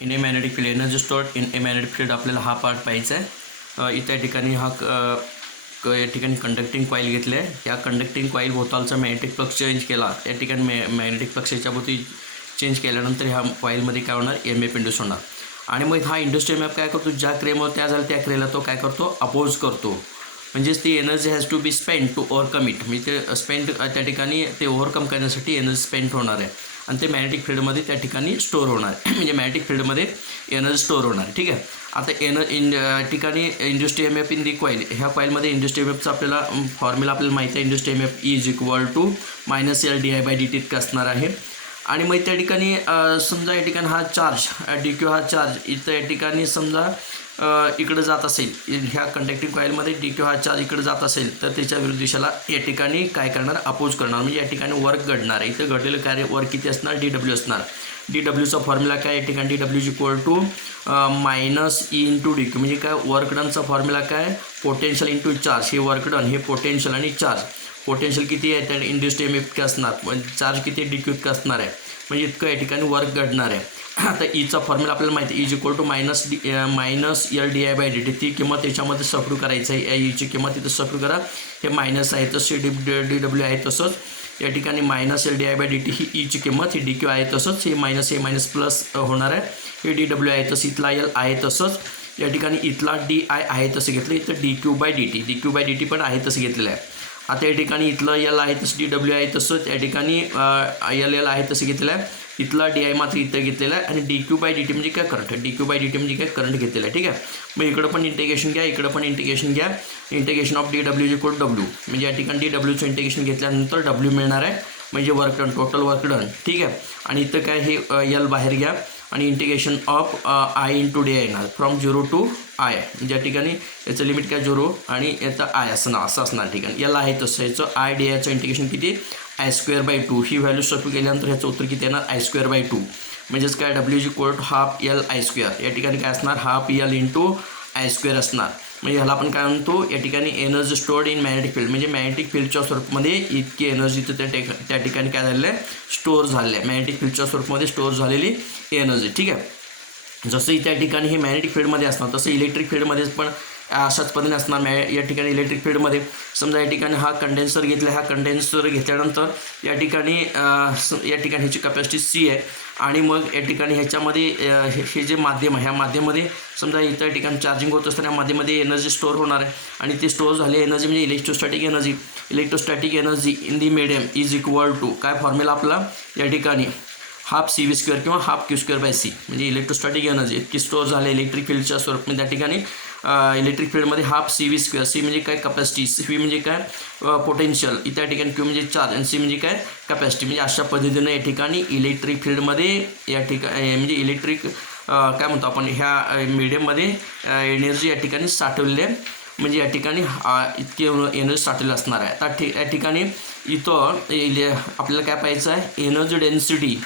In A magnetic field energy stored in A magnetic field आपल्याला हा part पाहायचा आहे. इथं या ठिकाणी या ठिकाणी कंडक्टिंग कॉईल घेतले आहे. या कंडक्टिंग कॉईल भोवतालचा मॅग्नेटिक फ्लक्स चेंज केला. या ठिकाणी मॅग्नेटिक फ्लक्स याच्याभोवती चेंज केल्यानंतर ह्या कॉईलमध्ये काय होणार, EMF इंड्यूस होणार. आणि मग हा इंड्यूस्ड EMF काय करतो, ज्या क्रेमवर त्या झालं त्या क्रेला तो काय करतो, अपोज करतो. म्हणजेच ती energy has to be spend to overcome it. म्हणजे ते स्पेंड त्या ठिकाणी ते ओव्हरकम करण्यासाठी एनर्जी स्पेंड होणार आहे आणि ते मॅग्नेटिक फील्डमध्ये त्या ठिकाणी स्टोअर होणार आहे. म्हणजे मॅग्नेटिक फील्डमध्ये एनर्जी स्टोअर होणार आहे. ठीक आहे. आता ठिकाणी induced EMF in the coil, ह्या कॉईलमध्ये इंड्यूस्ड EMFचा आपल्याला फॉर्म्युला आपल्याला माहिती आहे. Induced EMF is equal to -L/di/dt इतकं असणार आहे. आणि मग त्या ठिकाणी समजा या ठिकाणी हा चार्ज DQ हा चार्ज इथं या ठिकाणी समजा इकडे जात असेल, ह्या कंडक्टिंग कॉईलमध्ये DQ हा चार्ज इकडे जात असेल तर त्याच्या विरुद्ध दिशेला या ठिकाणी काय करणार, अपोज करणार. म्हणजे या ठिकाणी वर्क घडणार आहे. इथं घडलेलं कार्य वर्क किती असणार, DW असणार. DWचा फॉर्म्युला काय, या ठिकाणी DW is equal to -E into DQ. म्हणजे काय, वर्क डनचा फॉर्म्युला काय, पोटेन्शियल इंटू चार्ज. हे वर्क डन, हे पोटेन्शियल आणि चार्ज. पोटेन्शियल किती आहे त्या इंड्यूस्ड EMF इतकं असणार, चार्ज किती आहे DQ इतकं असणार आहे. म्हणजे इतकं या ठिकाणी वर्क घडणार आहे. आता ईचा फॉर्म्युला आपल्याला माहिती आहे, इज इक्वल टू -L/di/dt. ती किंमत त्याच्यामध्ये सबस्टिट्यूट करायचं आहे. ईची किंमत तिथं सबस्टिट्यूट करा. हे मायनस आहे तसं DW आहे तसंच या ठिकाणी -L/di/dt ही ईची किंमत, ही DQ आहे तसंच, हे मायनस प्लस होणार आहे. हे DW आहे तसं, इथला L आहे तसंच, या ठिकाणी इथला DI आहे तसं घेतलं. इथं DQ/dt पण आहे तसं घेतलेलं आहे. आता या ठिकाणी इथलं L आहे तसं, DW आहे तसंच, या ठिकाणी L आहे तसं घेतलेलं आहे. इथला DI मात्र इथं घेतलेला आहे. आणि DQ/dt म्हणजे काय, करंट. DQ/dt म्हणजे काय, करंट घेतलेलं आहे. ठीक आहे. मग इकडं पण इंटिग्रेशन घ्या, इकडं पण इंटिग्रेशन घ्या. Integration of DW is equal to W. म्हणजे या ठिकाणी DWचं इंटिग्रेशन घेतल्यानंतर W मिळणार आहे. म्हणजे work done, total work done. ठीक आहे. आणि इथं काय, हे L बाहेर घ्या आणि integration of I into DI येणार फ्रॉम 0 टू I. म्हणजे या ठिकाणी याचं लिमिट काय 0 आणि याचं I असं असणार. ठिकाणी L आहे तसं, याचं I/DIचं इंटिग्रेशन किती, I²/2. ही व्हॅल्यू सबस्टिट्यूट केल्यानंतर ह्याचं उत्तर किती येणार, I²/2. म्हणजेच काय, W is equal to ½ L I². या ठिकाणी काय असणार, ½ L इंटू I² असणार. म्हणजे ह्याला आपण काय म्हणतो, या ठिकाणी energy stored in magnetic field. म्हणजे मॅग्नेटिक फील्डच्या स्वरूपामध्ये इतकी एनर्जी तर त्या ठिकाणी काय झालेलं आहे, स्टोअर झालेलं आहे. मॅग्नेटिक फील्डच्या स्वरूपामध्ये स्टोअर झालेली एनर्जी. ठीक आहे. जसं त्या ठिकाणी हे मॅग्नेटिक फील्डमध्ये असणार तसं इलेक्ट्रिक फील्डमध्ये पण अशाच पद्धतीने असणार. या ठिकाणी इलेक्ट्रिक फील्डमध्ये समजा या ठिकाणी हा कंडेन्सर घेतला, हा कंडेन्सर घेतल्यानंतर या ठिकाणी ह्याची कॅपॅसिटी C आहे. आणि मग या ठिकाणी ह्याच्यामध्ये हे जे माध्यम आहे, ह्या माध्यमामध्ये समजा इथं या ठिकाणी चार्जिंग होत असताना मध्ये एनर्जी स्टोअर होणार आहे. आणि ती स्टोअर झाली एनर्जी म्हणजे electrostatic energy in the medium is equal to काय, फॉर्म्युला आपला या ठिकाणी ½ CV² किंवा ½ Q²/C. म्हणजे इलेक्ट्रोस्टॅटिक एनर्जी इतकी स्टोअर झाली इलेक्ट्रिक फील्डच्या स्वरूपामध्ये. त्या ठिकाणी इलेक्ट्रिक फील्डमध्ये ½ CV². C म्हणजे काय, कॅपॅसिटी. C म्हणजे काय, पोटेन्शियल. इथं या ठिकाणी Q म्हणजे चार्ज आणि C म्हणजे काय, कॅपॅसिटी. म्हणजे अशा पद्धतीनं या ठिकाणी इलेक्ट्रिक फील्डमध्ये या ठिकाणी म्हणजे इलेक्ट्रिक काय म्हणतो आपण, ह्या मीडियममध्ये एनर्जी या ठिकाणी साठवलेली आहे. म्हणजे या ठिकाणी इतकी एनर्जी साठवली असणार आहे. आता या ठिकाणी इथं आपल्याला काय पाहायचं आहे, एनर्जी डेन्सिटी.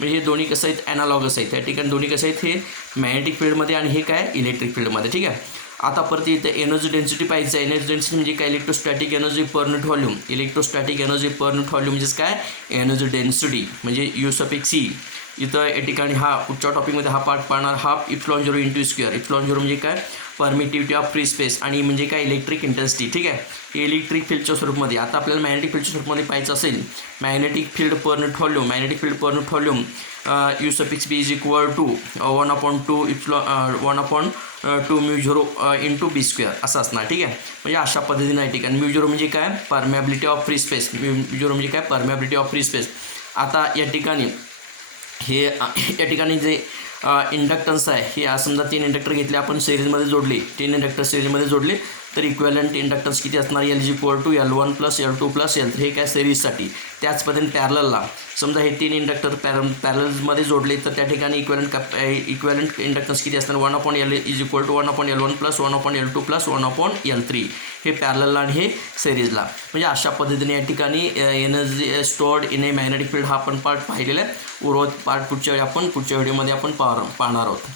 म्हणजे हे दोन्ही कसं आहेत, ॲनालॉगस आहेत. त्या ठिकाणी दोन्ही कसं आहेत, हे मॅग्नेटिक फील्डमध्ये आणि हे काय, इलेक्ट्रिक फील्डमध्ये. ठीक आहे. आता परत इथं एनर्जी डेन्सिटी पाहिजे आहे. एनर्जी डेन्सिटी म्हणजे काय, इलेक्ट्रोस्टॅटिक एनर्जी पर युनिट व्हॉल्यूम. इलेक्ट्रोस्टॅटिक एनर्जी पर युनिट व्हॉल्यूम म्हणजेच काय, एनर्जी डेन्सिटी म्हणजे U∗C. इथं या ठिकाणी हा पुढच्या टॉपिकमध्ये हा पार्ट पाहणार. ½ ε0 इंटू स्क्वेअर. ε0 म्हणजे काय, परमिटिव्हिटी ऑफ फ्री स्पेस. आणि म्हणजे काय, इलेक्ट्रिक इंटेन्सिटी. ठीक आहे. इलेक्ट्रिक फील्डच्या स्वरूपामध्ये. आता आपल्याला मॅग्नेटिक फील्डच्या स्वरूपामध्ये पाहायचं असेल, magnetic field per unit volume U∗B is equal to 1/2 μ0 into B² असं असणार. ठीक आहे. म्हणजे अशा पद्धतीनं या ठिकाणी μ0 म्हणजे काय, परमॅबिलिटी ऑफ फ्री स्पेस. μ0 म्हणजे काय, परमॅबिलिटी ऑफ फ्री स्पेस. आता या ठिकाणी हे या ठिकाणी जे इंडक्टन्स आहे, हे समजा 3 इंडक्टर घेतले आपण, सिरीजमध्ये जोडले. 3 इंडक्टर सिरीजमध्ये जोडले तर इक्विव्हॅलंट इंडक्टन्स किती असणार, L is equal to L1 + L2 + L3. हे काय, सिरीजसाठी. त्याच पद्धतीने पॅरललला समजा हे 3 इंडक्टर पॅरलमध्ये जोडले तर त्या ठिकाणी इक्विव्हॅलंट इंडक्टन्स किती असणार, 1/L is equal to 1/L1 + 1/L2 + 1/L3. हे पॅरललला आणि हे सिरीजला. म्हणजे अशा पद्धतीने या ठिकाणी energy stored in A magnetic field हा आपण पार्ट पाहिलेला आहे. उर्वरित पार्ट पुढच्या व्हिडिओमध्ये आपण पाहणार आहोत.